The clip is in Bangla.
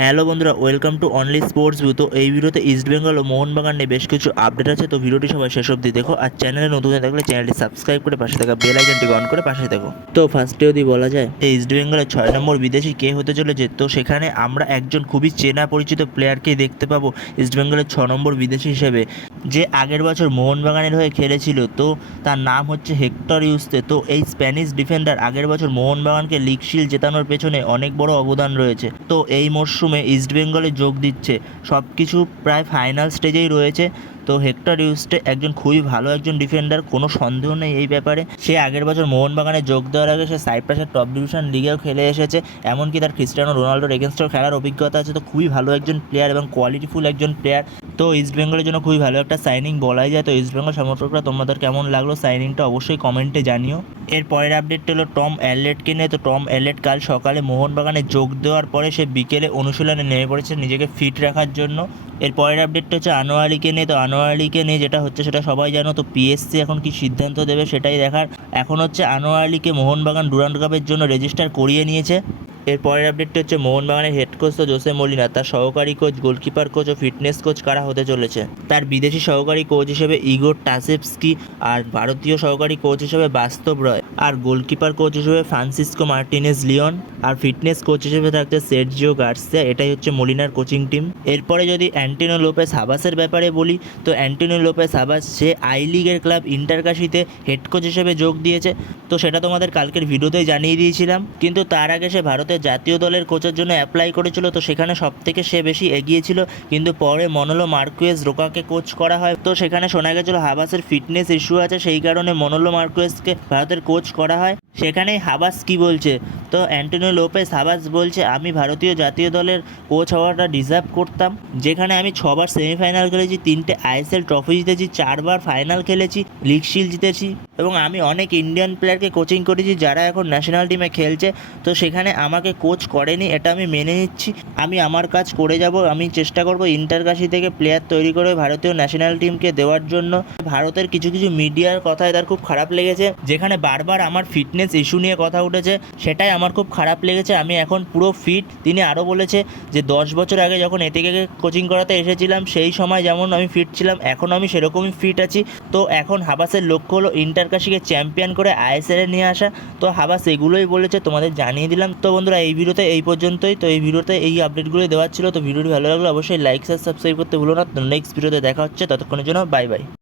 হ্যালো বন্ধুরা welcome to only sports view তো এই ভিডিওতে ইস্ট বেঙ্গল ও মোহনবাগান নিয়ে বেশ কিছু আপডেট আছে। তো ভিডিওটি সবাই শেষ অবধি দেখো আর চ্যানেলে নতুন হয়ে থাকলে চ্যানেলটি সাবস্ক্রাইব করে পাশে থাকা বেল আইকনটি অন করে পাশে দেখো তো ফার্স্টে যদি বলা যায়, এই ইস্ট বেঙ্গলের ছয় নম্বর বিদেশি কে হতে চলেছে? তো সেখানে আমরা একজন খুবই চেনা পরিচিত প্লেয়ারকেই দেখতে পাবো ইস্ট বেঙ্গলের ছ নম্বর বিদেশি হিসেবে। যে আগের বছর মোহনবাগানের হয়ে খেলেছিল, তো তার নাম হচ্ছে হেক্টর ইউস্তে তো এই স্প্যানিশ ডিফেন্ডার আগের বছর মোহনবাগানকে লিগ শিল্ড জেতানোর পেছনে অনেক বড় অবদান রয়েছে। তো এই মরশুমে ইস্ট বেঙ্গলে যোগ দিচ্ছে। সব কিছু প্রায় ফাইনাল স্টেজেই রয়েছে। তো হেক্টর ইউস্টে একজন খুবই ভালো একজন ডিফেন্ডার কোনো সন্দেহ নেই এই ব্যাপারে। সে আগের বছর মোহনবাগানে যোগ দেওয়ার আগে সে সাইপ্রাসের টপ ডিভিশন লিগেও খেলে এসেছে। এমনকি তার ক্রিস্টিয়ানো রোনাল্ডোর এগেনস্টেও খেলার অভিজ্ঞতা আছে। তো খুবই ভালো একজন প্লেয়ার এবং কোয়ালিটিফুল একজন প্লেয়ার তো ইস্ট বেঙ্গলের জন্য খুবই ভালো একটা সাইনিং বলাই যায়। তো ইস্ট বেঙ্গল সমর্থকরা তোমাদের কেমন লাগল সাইনিংটা অবশ্যই কমেন্টে জানিও। এর পরের আপডেটটা হলো টম অ্যালেটকে নিয়ে। তো টম অ্যালেট কাল সকালে মোহনবাগানে যোগ দেওয়ার পরে সে বিকেলে অনুশীলনে নেমে পড়েছে নিজেকে ফিট রাখার জন্য। এর পরের আপডেটটা হচ্ছে আনোয়ার আলীকে নিয়ে। তো আনোয়ার আলীকে নিয়ে যেটা হচ্ছে সেটা সবাই জানো, তো পিএসসি এখন কি সিদ্ধান্ত দেবে সেটাই দেখার। এখন হচ্ছে আনোয়ার আলীকে মোহনবাগান ডুরান্ড কাপের জন্য রেজিস্টার করিয়ে নিয়েছে। এর পরের আপডেটটা হচ্ছে মোহনবাগানের হেড কোচ তো জোসে মলিনা। তার সহকারী কোচ গোলকিপার কোচ ও ফিটনেস কোচ কারা হতে চলেছে? তার বিদেশি সহকারী কোচ হিসেবে ইগোর টাসেপস্কি আর ভারতীয় সহকারী কোচ হিসেবে বাস্তব রয়। আর গোলকিপার কোচ হিসেবে ফ্রান্সিসকো মার্টিনেজ লিওন। আর ফিটনেস কোচ হিসেবে থাকছে সের্জিও গার্সিয়া। এটাই হচ্ছে মলিনার কোচিং টিম এরপরে যদি অ্যান্টিনো লোপেস হাবাসের ব্যাপারে বলি, তো অ্যান্টিনো লোপেস হাবাস সে আই লিগের ক্লাব ইন্টারকাশিতে হেড কোচ হিসেবে যোগ দিয়েছে। তো সেটা তোমাদের কালকের ভিডিওতেই জানিয়ে দিয়েছিলাম। কিন্তু তার আগে সে ভারতের জাতীয় দলের কোচের জন্য অ্যাপ্লাই করেছিল, তো সেখানে সব থেকে সে বেশি এগিয়েছিল। কিন্তু পরে মনোলো মার্কুয়েজ রোকাকে কোচ করা হয়। তো সেখানে শোনা গেছিল হাবাসের ফিটনেস ইস্যু আছে, সেই কারণে মনোলো মার্কুয়েজকে ভারতের কোচ করা হয়। সেখানেই হাবাস কি বলছে? তো অ্যান্টোনিও লোপেস হাবাস বলছে, আমি ভারতীয় জাতীয় দলের কোচ হওয়াটা ডিজার্ভ করতাম। যেখানে আমি ছবার সেমিফাইনাল খেলেছি, তিনটে আইএসএল ট্রফি জিতেছি, চারবার ফাইনাল খেলেছি লিগ শিল্ড জিতেছি এবং আমি অনেক ইন্ডিয়ান প্লেয়ারকে কোচিং করেছি যারা এখন ন্যাশনাল টিমে খেলছে। তো সেখানে আমাকে কোচ করেনি, এটা আমি মেনে নিচ্ছি। আমি আমার কাজ করে যাব, আমি চেষ্টা করব ইন্টারকাশি থেকে প্লেয়ার তৈরি করে ভারতীয় ন্যাশনাল টিমকে দেওয়ার জন্য। ভারতের কিছু কিছু মিডিয়ার কথায় তার খুব খারাপ লেগেছে, যেখানে বারবার আমার ফিটনেস ইস্যু নিয়ে কথা উঠেছে, সেটাই আমার খুব খারাপ লেগেছে। আমি এখন পুরো ফিট তিনি আরও বলেছে যে, দশ বছর আগে যখন এটিকে কোচিং করাতে এসেছিলাম, সেই সময় যেমন আমি ফিট ছিলাম, এখন আমি সেরকমই ফিট আছি। তো এখন হাবাসের লক্ষ্য হলো ইন্টারকাশিকে চ্যাম্পিয়ন করে আইএসএল এ নিয়ে আসা। তো হাবাস এগুলোই বলেছে, তোমাদের জানিয়ে দিলাম। তো বন্ধুরা, এই ভিডিওতে এই পর্যন্তই। তো এই ভিডিওতে এই আপডেটগুলোই দেওয়ার ছিল। তো ভিডিওটি ভালো লাগলে অবশ্যই লাইক সাবস্ক্রাইব করতে ভুলো না। নেক্সট ভিডিওতে দেখা হচ্ছে। ততক্ষণের জন্য বাই বাই